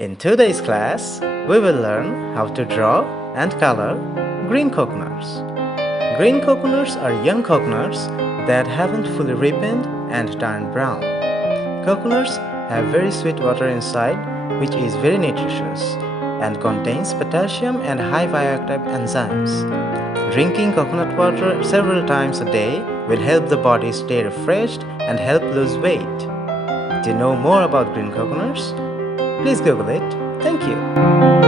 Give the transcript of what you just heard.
In today's class, we will learn how to draw and color green coconuts. Green coconuts are young coconuts that haven't fully ripened and turned brown. Coconuts have very sweet water inside, which is very nutritious and contains potassium and high bioactive enzymes. Drinking coconut water several times a day will help the body stay refreshed and help lose weight. To know more about green coconuts, please Google it. Thank you.